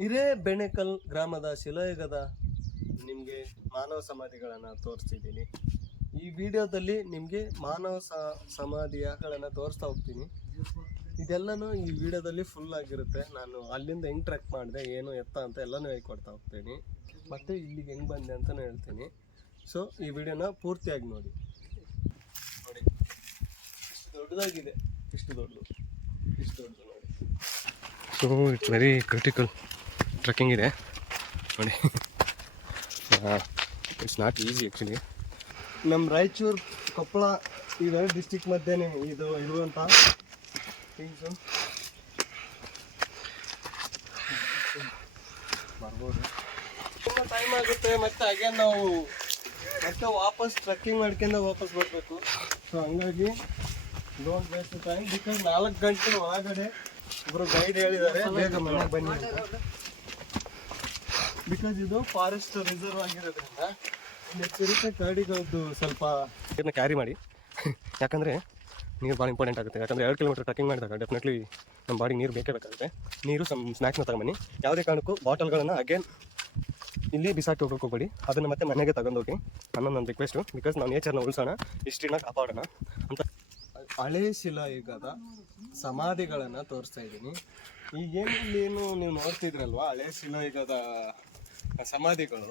ಹಿರೇ ಬೆಣೆಕಲ್ ಗ್ರಾಮದ ಶಿಲಾಯುಗದ ನಿಮಗೆ ಮಾನವ ಸಮಾಧಿಗಳನ್ನು ತೋರಿಸ್ತಿದ್ದೀನಿ. ಈ ವಿಡಿಯೋದಲ್ಲಿ ನಿಮಗೆ ಮಾನವ ಸ- ಸಮಾಧಿಯಗಳನ್ನು ತೋರಿಸ್ತಾ ಹೋಗ್ತೀನಿ. ಇದೆಲ್ಲನೂ ಈ ವಿಡಿಯೋದಲ್ಲಿ ಫುಲ್ ಆಗಿರುತ್ತೆ. ನಾನು ಅಲ್ಲಿಂದ ಟ್ರೆಕ್ ಮಾಡಿದೆ, ಏನು ಎತ್ತ ಅಂತ ಎಲ್ಲನೂ ಹೇಳ್ಕೊಡ್ತಾ ಹೋಗ್ತೀನಿ. ಮತ್ತೆ ಇಲ್ಲಿಗೆ ಹೆಂಗ್ ಬಂದೆ ಅಂತಲೂ ಹೇಳ್ತೀನಿ. ಸೊ ಈ ವಿಡಿಯೋನ ಪೂರ್ತಿಯಾಗಿ ನೋಡಿ. ನೋಡಿ. ಇಷ್ಟು ದೊಡ್ಡದಾಗಿದೆ. ಇಷ್ಟು ದೊಡ್ಡದು. ಇಷ್ಟು ದೊಡ್ಡದು ನೋಡಿ. So it's very critical trekking ಇದೆ. ನೋಡಿ. ಇಟ್ಸ್ ನಾಟ್ ಈಸಿ ಆ್ಯಕ್ಚುಲಿ ನಮ್ಮ ರಾಯಚೂರು ಕೊಪ್ಪಳ ಇವೆರಡು ಡಿಸ್ಟಿಕ್ ಮಧ್ಯೆ ಇದು ಇರುವಂಥ ಥಿಂಗ್ಸು ಬರ್ಬೋದು. ತುಂಬ ಟೈಮ್ ಆಗುತ್ತೆ, ಮತ್ತೆ ಹಾಗೆ ನಾವು ಮತ್ತೆ ವಾಪಸ್ ಟ್ರೆಕ್ಕಿಂಗ್ ಮಾಡ್ಕೊಂಡು ವಾಪಸ್ ಬರಬೇಕು. ಸೊ ಹಂಗಾಗಿ ಡೋಂಟ್ ವೇಸ್ಟ್ ಟೈಮ್ ಬಿಕಾಸ್ ನಾಲ್ಕು ಗಂಟೆ ಒಳಗಡೆ ಒಬ್ಬರು ಗೈಡ್ ಹೇಳಿದ್ದಾರೆ, ಬೇಗ ಮನೆಗೆ ಬನ್ನಿ ಬಿಕಾಸ್ ಇದು ಫಾರೆಸ್ಟ್ ರಿಸರ್ವ್ ಆಗಿರೋದ್ರಿಂದ ಎಚ್ಚರಿಕೆ ಗಾಡಿಗಳದ್ದು ಸ್ವಲ್ಪ ಇದನ್ನ ಕ್ಯಾರಿ ಮಾಡಿ. ಯಾಕಂದರೆ ನೀರು ಭಾಳ ಇಂಪಾರ್ಟೆಂಟ್ ಆಗುತ್ತೆ. ಯಾಕಂದರೆ ಎರಡು ಕಿಲೋಮೀಟರ್ ಟ್ರಕ್ಕಿಂಗ್ ಮಾಡಿದಾಗ ಡೆಫಿನೆಟ್ಲಿ ನಮ್ಮ ಬಾಡಿಗೆ ನೀರು ಬೇಕೇ ಬೇಕಾಗುತ್ತೆ. ನೀರು ಸಮ್ ಸ್ನ್ಯಾಕ್ಸ್ನ ತಗೊಂಬನ್ನಿ. ಯಾವುದೇ ಕಾರಣಕ್ಕೂ ಬಾಟಲ್ಗಳನ್ನು ಅಗೇನ್ ಇಲ್ಲಿ ಬಿಸಾಕಿ ಹೋಗೋಕೆ ಹೋಗ್ಬೇಡಿ. ಅದನ್ನು ಮತ್ತೆ ಮನೆಗೆ ತಗೊಂಡೋಗಿ ಅನ್ನೋ ನನ್ನ ರಿಕ್ವೆಸ್ಟು ಬಿಕಾಸ್ ನಾವು ನೇಚರ್ನ ಉಳಿಸೋಣ ಹಿಸ್ಟ್ರಿನ ಕಾಪಾಡೋಣ ಅಂತ. ಹಳೆ ಶಿಲಾಯುಗದ ಸಮಾಧಿಗಳನ್ನು ತೋರಿಸ್ತಾ ಇದ್ದೀನಿ. ಈಗೇನು ಏನು ನೀವು ನೋಡ್ತಿದ್ರಲ್ವಾ? ಹಳೆ ಶಿಲಾಯುಗದ ಸಮಾಧಿಗಳು.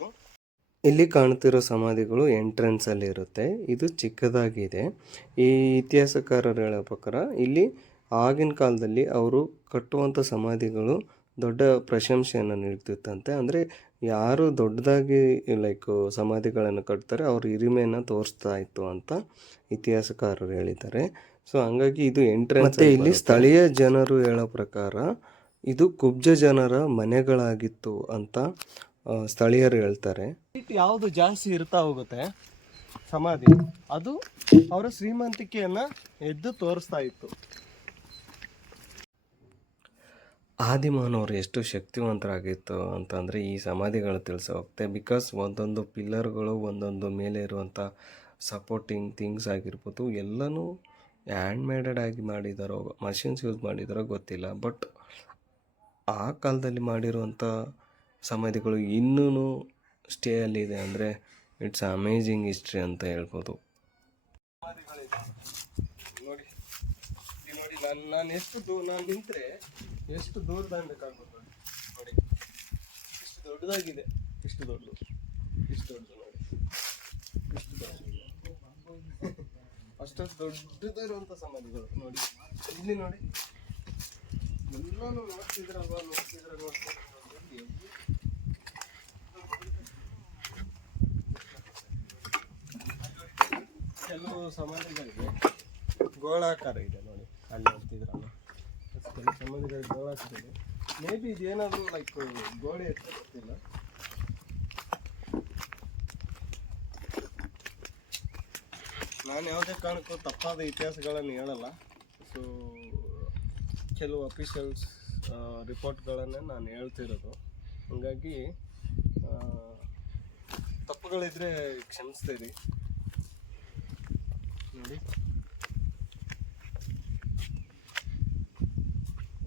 ಇಲ್ಲಿ ಕಾಣುತ್ತಿರೋ ಸಮಾಧಿಗಳು ಎಂಟ್ರೆನ್ಸ್ ಅಲ್ಲಿ ಇರುತ್ತೆ. ಇದು ಚಿಕ್ಕದಾಗಿದೆ. ಈ ಇತಿಹಾಸಕಾರರು ಹೇಳೋ ಪ್ರಕಾರ ಇಲ್ಲಿ ಆಗಿನ ಕಾಲದಲ್ಲಿ ಅವರು ಕಟ್ಟುವಂಥ ಸಮಾಧಿಗಳು ದೊಡ್ಡ ಪ್ರಶಂಸೆಯನ್ನು ನೀಡ್ತಿತ್ತಂತೆ. ಅಂದರೆ ಯಾರು ದೊಡ್ಡದಾಗಿ ಲೈಕ್ ಸಮಾಧಿಗಳನ್ನು ಕಟ್ತಾರೆ ಅವ್ರ ಹಿರಿಮೆಯನ್ನು ತೋರಿಸ್ತಾ ಇತ್ತು ಅಂತ ಇತಿಹಾಸಕಾರರು ಹೇಳಿದ್ದಾರೆ. ಸೊ ಹಂಗಾಗಿ ಇದು ಎಂಟ್ರೆನ್ಸ್ ಮತ್ತೆ ಇಲ್ಲಿ ಸ್ಥಳೀಯ ಜನರು ಹೇಳೋ ಪ್ರಕಾರ ಇದು ಕುಬ್ಜ ಜನರ ಮನೆಗಳಾಗಿತ್ತು ಅಂತ ಸ್ಥಳೀಯರು ಹೇಳ್ತಾರೆ. ಯಾವುದು ಜಾಸ್ತಿ ಇರ್ತಾ ಹೋಗುತ್ತೆ ಸಮಾಧಿ ಅದು ಅವರ ಶ್ರೀಮಂತಿಕೆಯನ್ನ ಎದ್ದು ತೋರಿಸ್ತಾ ಇತ್ತು. ಆದಿಮಾನವರು ಎಷ್ಟು ಶಕ್ತಿವಂತರಾಗಿತ್ತು ಅಂತಂದರೆ ಈ ಸಮಾಧಿಗಳು ತಿಳಿಸ ಹೋಗುತ್ತೆ ಬಿಕಾಸ್ ಒಂದೊಂದು ಪಿಲ್ಲರ್ಗಳು ಒಂದೊಂದು ಮೇಲೆ ಇರುವಂಥ ಸಪೋರ್ಟಿಂಗ್ ಥಿಂಗ್ಸ್ ಆಗಿರ್ಬೋದು ಎಲ್ಲನೂ ಹ್ಯಾಂಡ್ ಮೇಡೆಡ್ ಆಗಿ ಮಾಡಿದಾರೋ ಮಷಿನ್ಸ್ ಯೂಸ್ ಮಾಡಿದಾರೋ ಗೊತ್ತಿಲ್ಲ. ಬಟ್ ಆ ಕಾಲದಲ್ಲಿ ಮಾಡಿರುವಂಥ ಸಮಾಧಿಗಳು ಇನ್ನೂ ಸ್ಟೇಯಲ್ಲಿದೆ ಅಂದರೆ ಇಟ್ಸ್ ಅಮೇಜಿಂಗ್ ಹಿಸ್ಟ್ರಿ ಅಂತ ಹೇಳ್ಬೋದು. ನೋಡಿ ನೋಡಿ, ನಾನು ನಾನು ಎಷ್ಟು ದೂರ ನಾನು ನಿಂತರೆ ಎಷ್ಟು ದೂರ ದಾಂಡಕ್ಕಾಗ್ಬೋದು ನೋಡಿ. ನೋಡಿ ಇಷ್ಟು ದೊಡ್ಡದಾಗಿದೆ. ಇಷ್ಟು ದೊಡ್ಡದು ಇಷ್ಟು ದೊಡ್ಡದು ನೋಡಿ. ಇಷ್ಟು ದೊಡ್ಡದು ಅಷ್ಟೊಂದು ದೊಡ್ಡದಿರುವಂಥ ಸಮಾಧಿಗಳು. ನೋಡಿ, ಇಲ್ಲಿ ನೋಡಿ. ಎಲ್ಲಾನು ನೋಡ್ತಿದ್ರಲ್ವಾ, ನೋಡ್ತಿದ್ರೆ, ನೋಡ್ತಿದ್ರ? ಕೆಲವು ಸಮಾಧಿಗಳಿಗೆ ಗೋಳಾಕಾರ ಇದೆ ನೋಡಿ, ಅಲ್ಲಿ ನೋಡ್ತಿದ್ರಲ್ಲ ಕೆಲವು ಗೋಳಾಕಾರ ಇದೆ. ಮೇ ಬಿ ಲೈಕ್ ಗೋಡೆ ಎತ್ತಿಲ್ಲ ನಾನು ಯಾವುದೇ ಕಾರಣಕ್ಕೂ ತಪ್ಪಾದ ಇತಿಹಾಸಗಳನ್ನು ಹೇಳಲ್ಲ. ಸೊ ಕೆಲವು ಅಫಿಷಿಯಲ್ಸ್ ರಿಪೋರ್ಟ್ಗಳನ್ನೇ ನಾನು ಹೇಳ್ತಿರೋದು. ಹಾಗಾಗಿ ತಪ್ಪುಗಳಿದ್ರೆ ಕ್ಷಮಿಸ್ತೀರಿ. ನೋಡಿ.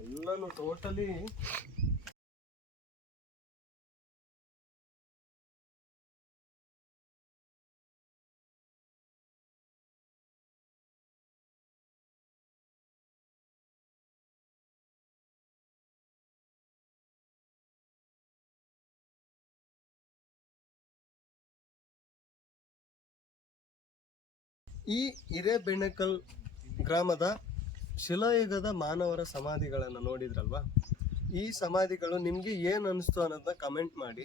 ಎಲ್ಲಾನು ಟೋಟಲಿ ಈ ಹಿರೇಬೆಣಕಲ್ ಗ್ರಾಮದ ಶಿಲಾಯುಗದ ಮಾನವರ ಸಮಾಧಿಗಳನ್ನು ನೋಡಿದ್ರಲ್ವಾ? ಈ ಸಮಾಧಿಗಳು ನಿಮಗೆ ಏನು ಅನಿಸ್ತು ಅನ್ನೋದನ್ನ ಕಮೆಂಟ್ ಮಾಡಿ.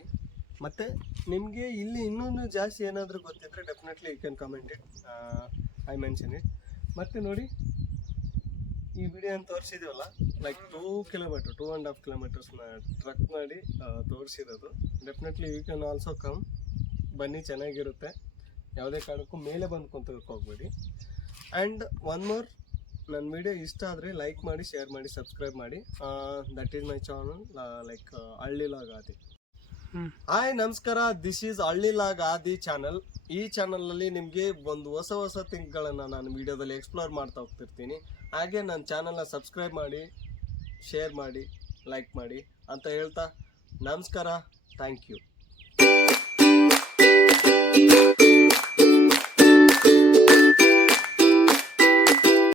ಮತ್ತು ನಿಮಗೆ ಇಲ್ಲಿ ಇನ್ನೊಂದು ಜಾಸ್ತಿ ಏನಾದರೂ ಗೊತ್ತಿದ್ರೆ definitely you can comment it I mention it ಮತ್ತು ನೋಡಿ, ಈ video ತೋರಿಸಿದೀವಲ್ಲ? Like two kilometer two and half ಕಿಲೋಮೀಟರ್ಸ್ನ trek ಮಾಡಿ ತೋರಿಸಿರೋದು. Definitely you can also come ಬನ್ನಿ, ಚೆನ್ನಾಗಿರುತ್ತೆ. ಯಾವುದೇ ಕಾರಣಕ್ಕೂ ಮೇಲೆ ಬಂದು ಕುಂತಕ್ಕೆ ಹೋಗ್ಬೇಡಿ. ಆ್ಯಂಡ್ ಒನ್ ಮೋರ್ ನನ್ನ ವಿಡಿಯೋ ಇಷ್ಟ ಆದರೆ ಲೈಕ್ ಮಾಡಿ ಶೇರ್ ಮಾಡಿ ಸಬ್ಸ್ಕ್ರೈಬ್ ಮಾಡಿ. That is my channel like Halli Lagadi hi ನಮಸ್ಕಾರ. This is Halli Lagadi channel ಈ ಚಾನಲಲ್ಲಿ ನಿಮಗೆ ಒಂದು ಹೊಸ ಹೊಸ ಥಿಂಕ್ಗಳನ್ನು ನಾನು ವಿಡಿಯೋದಲ್ಲಿ ಎಕ್ಸ್ಪ್ಲೋರ್ ಮಾಡ್ತಾ ಹೋಗ್ತಿರ್ತೀನಿ. ಹಾಗೆ ನನ್ನ ಚಾನಲ್ನ ಸಬ್ಸ್ಕ್ರೈಬ್ ಮಾಡಿ ಶೇರ್ ಮಾಡಿ ಲೈಕ್ ಮಾಡಿ ಅಂತ ಹೇಳ್ತಾ ನಮಸ್ಕಾರ. Thank you